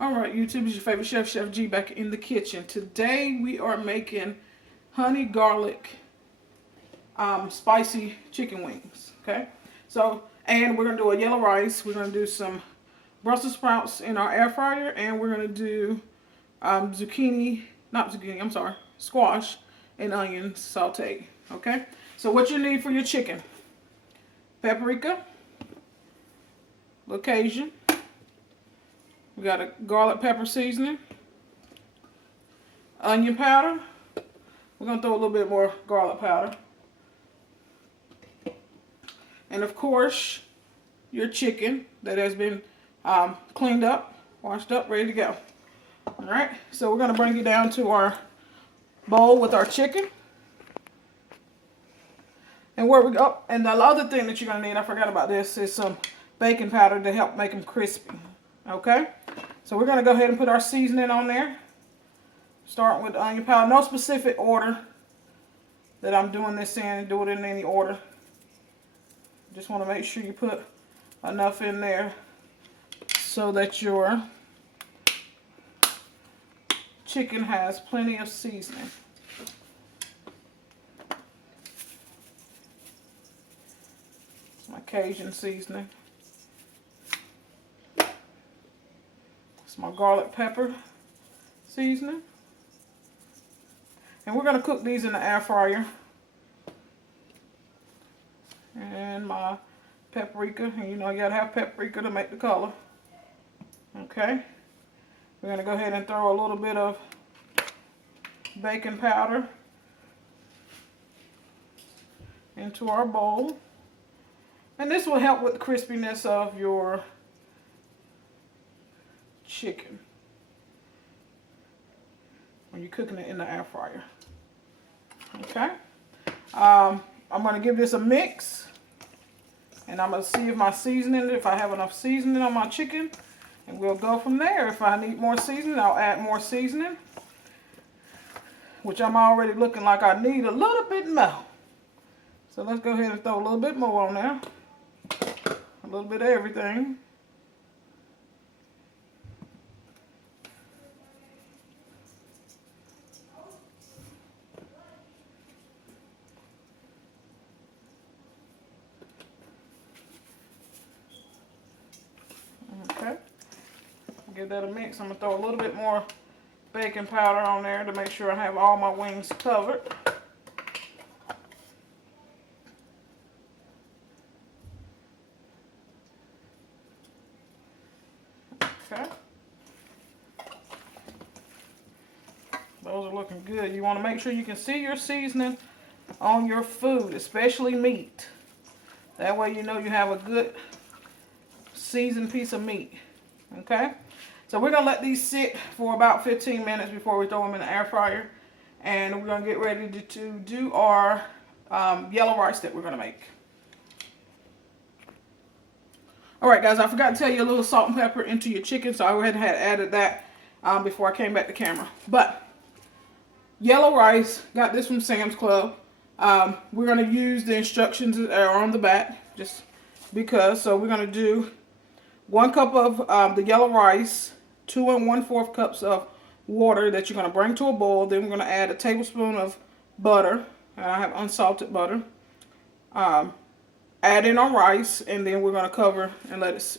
Alright, YouTube, is your favorite chef, Chef G, back in the kitchen. Today we are making honey garlic spicy chicken wings. Okay, and we're going to do a yellow rice. We're going to do some Brussels sprouts in our air fryer, and we're going to do squash and onions sauteed. Okay, so what you need for your chicken: paprika, little Cajun. We got a garlic pepper seasoning, onion powder. We're going to throw a little bit more garlic powder. And of course, your chicken that has been cleaned up, washed up, ready to go. Alright, so we're going to bring it down to our bowl with our chicken. And and the other thing that you're going to need, I forgot about this, is some baking powder to help make them crispy. Okay, so we're going to go ahead and put our seasoning on there. Starting with the onion powder. No specific order that I'm doing this in. Do it in any order. Just want to make sure you put enough in there so that your chicken has plenty of seasoning. It's my Cajun seasoning. It's my garlic pepper seasoning. And we're going to cook these in the air fryer. And my paprika. And you know you got to have paprika to make the color. Okay. We're going to go ahead and throw a little bit of baking powder into our bowl. And this will help with the crispiness of your chicken when you're cooking it in the air fryer. Okay, I'm going to give this a mix, and I'm going to see if I have enough seasoning on my chicken, and we'll go from there. If I need more seasoning, I'll add more seasoning, which I'm already looking like I need a little bit more. So let's go ahead and throw a little bit more on there, a little bit of everything. Okay, give that a mix. I'm going to throw a little bit more baking powder on there to make sure I have all my wings covered. Okay, those are looking good. You want to make sure you can see your seasoning on your food, especially meat. That way you know you have a good seasoned piece of meat. Okay, so we're gonna let these sit for about 15 minutes before we throw them in the air fryer, and we're gonna get ready to do our yellow rice that we're gonna make. All right, guys, I forgot to tell you a little salt and pepper into your chicken, so I went ahead and added that before I came back to camera. But yellow rice, got this from Sam's Club. We're gonna use the instructions that are on the back, just because. So we're gonna do 1 cup of the yellow rice, 2 1/4 cups of water that you're going to bring to a boil. Then we're going to add a tablespoon of butter. And I have unsalted butter. Add in our rice, and then we're going to cover and let it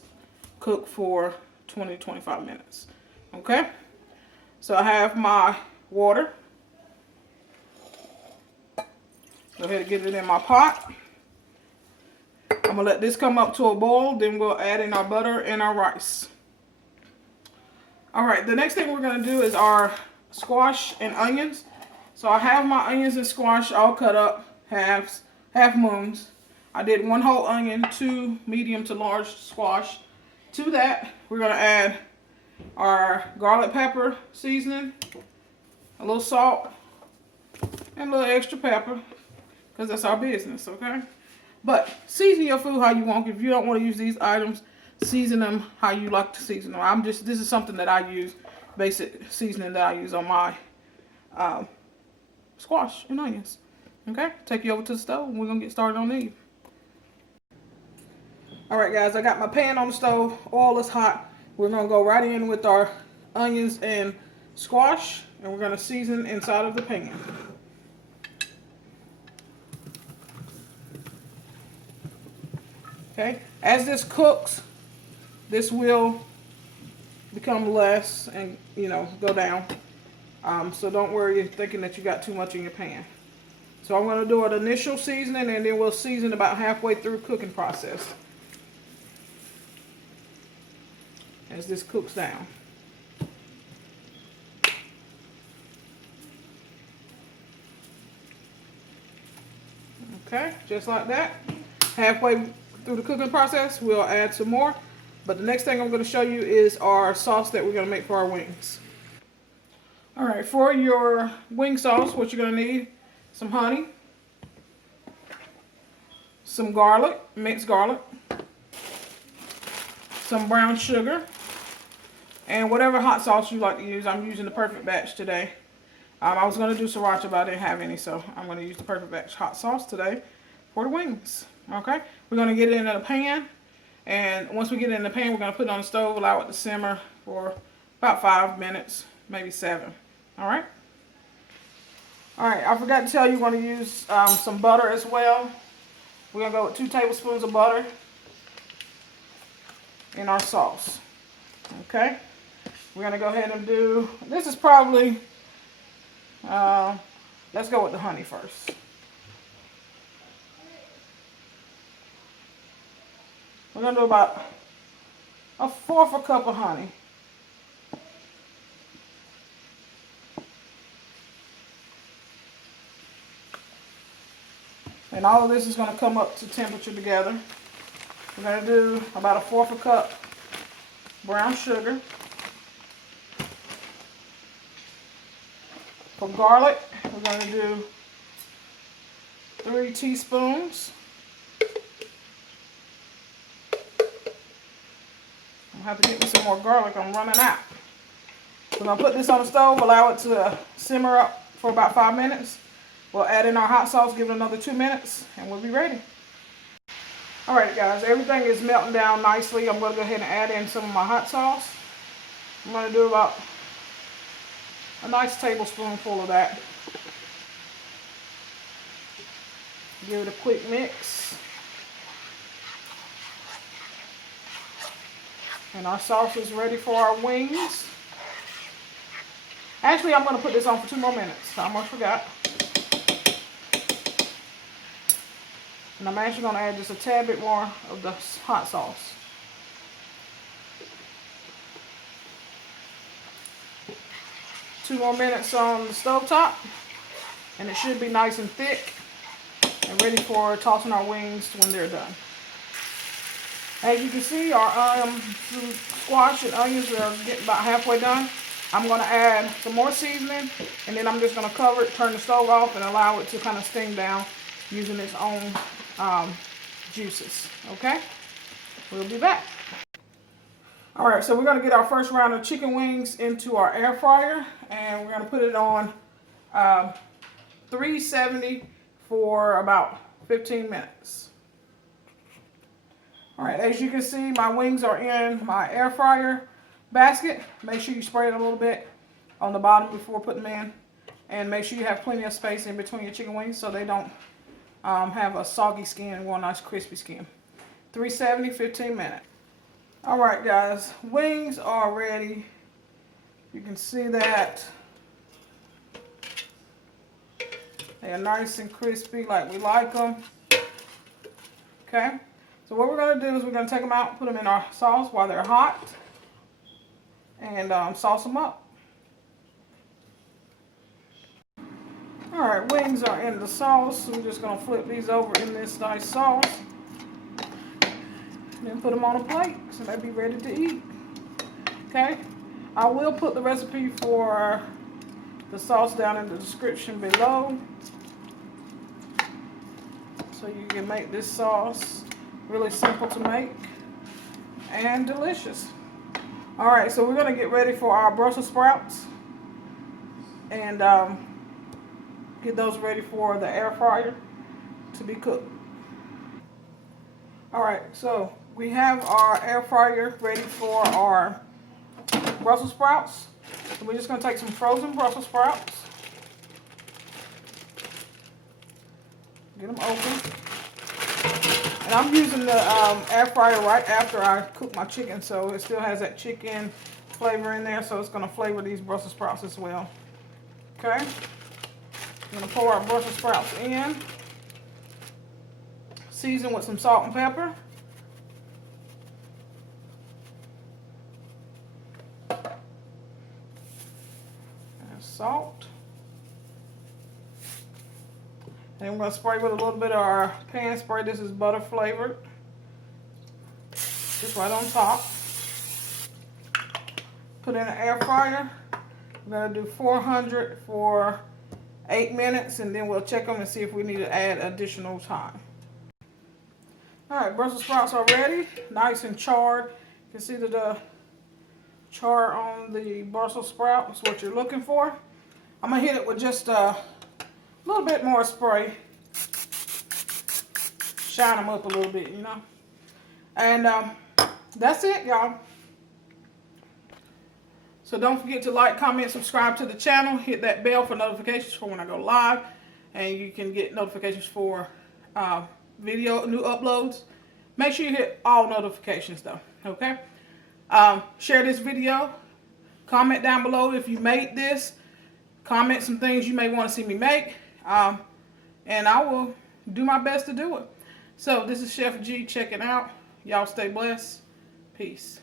cook for 20 to 25 minutes. Okay? So I have my water. Go ahead and get it in my pot. I'm going to let this come up to a boil, then we'll add in our butter and our rice. Alright, the next thing we're going to do is our squash and onions. So I have my onions and squash all cut up, half moons. I did 1 whole onion, 2 medium to large squash. To that, we're going to add our garlic pepper seasoning, a little salt, and a little extra pepper, because that's our business, okay? But season your food how you want. If you don't want to use these items, season them how you like to season them. This is something that I use, basic seasoning that I use on my squash and onions. Okay, take you over to the stove and we're going to get started on these. Alright guys, I got my pan on the stove. Oil is hot. We're going to go right in with our onions and squash, and we're going to season inside of the pan. Okay, as this cooks, this will become less and, you know, go down. So don't worry thinking that you got too much in your pan. So I'm going to do an initial seasoning, and then we'll season about halfway through cooking process as this cooks down. Okay, just like that. Halfway through the cooking process, we'll add some more. But the next thing I'm going to show you is our sauce that we're going to make for our wings. Alright, for your wing sauce, what you're going to need, some honey, some garlic, mixed garlic, some brown sugar, and whatever hot sauce you like to use. I'm using the Perfect Batch today. I was going to do sriracha, but I didn't have any, so I'm going to use the Perfect Batch hot sauce today for the wings. Okay, we're going to get it in a pan, and once we get it in the pan, we're going to put it on the stove, allow it to simmer for about 5 minutes, maybe 7. Alright, I forgot to tell you, we're going to use some butter as well. We're going to go with 2 tablespoons of butter in our sauce. Okay, we're going to go ahead and do, this is probably, let's go with the honey first. We're going to do about a 1/4 cup of honey. And all of this is going to come up to temperature together. We're going to do about a 1/4 cup brown sugar. For garlic, we're going to do 3 teaspoons. I'll have to get me some more garlic. I'm running out. We're going to put this on the stove, allow it to simmer up for about 5 minutes. We'll add in our hot sauce, give it another 2 minutes, and we'll be ready. Alright guys, everything is melting down nicely. I'm going to go ahead and add in some of my hot sauce. I'm going to do about a nice tablespoonful of that. Give it a quick mix. And our sauce is ready for our wings. Actually, I'm going to put this on for 2 more minutes. I almost forgot. And I'm actually going to add just a tad bit more of the hot sauce. Two more minutes on the stovetop, and it should be nice and thick and ready for tossing our wings when they're done. As you can see, our squash and onions are getting about halfway done. I'm going to add some more seasoning, and then I'm just going to cover it, turn the stove off, and allow it to kind of steam down using its own juices. Okay? We'll be back. Alright, so we're going to get our first round of chicken wings into our air fryer, and we're going to put it on 370 for about 15 minutes. Alright, as you can see, my wings are in my air fryer basket. Make sure you spray it a little bit on the bottom before putting them in, and make sure you have plenty of space in between your chicken wings so they don't have a soggy skin and want a nice crispy skin. 370, 15 minutes. Alright guys, wings are ready. You can see that they are nice and crispy like we like them. Okay, so what we're going to do is we're going to take them out and put them in our sauce while they're hot, and sauce them up. Alright, wings are in the sauce, so we're just going to flip these over in this nice sauce. Then put them on a plate so they'll be ready to eat. Okay, I will put the recipe for the sauce down in the description below, so you can make this sauce really simple to make and delicious. Alright, so we're going to get ready for our Brussels sprouts and get those ready for the air fryer to be cooked. Alright, so we have our air fryer ready for our Brussels sprouts. So we're just going to take some frozen Brussels sprouts. Get them open. And I'm using the air fryer right after I cook my chicken, so it still has that chicken flavor in there, so it's going to flavor these Brussels sprouts as well. Okay? I'm going to pour our Brussels sprouts in. Season with some salt and pepper. And salt. And we're going to spray with a little bit of our pan spray. This is butter flavored. Just right on top. Put in an air fryer. We're going to do 400 for 8 minutes, and then we'll check them and see if we need to add additional time. Alright, Brussels sprouts are ready. Nice and charred. You can see the char on the Brussels sprout is what you're looking for. I'm going to hit it with just a little bit more spray. Shine them up a little bit, you know. And that's it, y'all. So don't forget to like, comment, subscribe to the channel. Hit that bell for notifications for when I go live. And you can get notifications for video new uploads. Make sure you hit all notifications though. Okay. Share this video. Comment down below if you made this. Comment some things you may want to see me make. And I will do my best to do it. So this is Chef G checking out. Y'all stay blessed. Peace.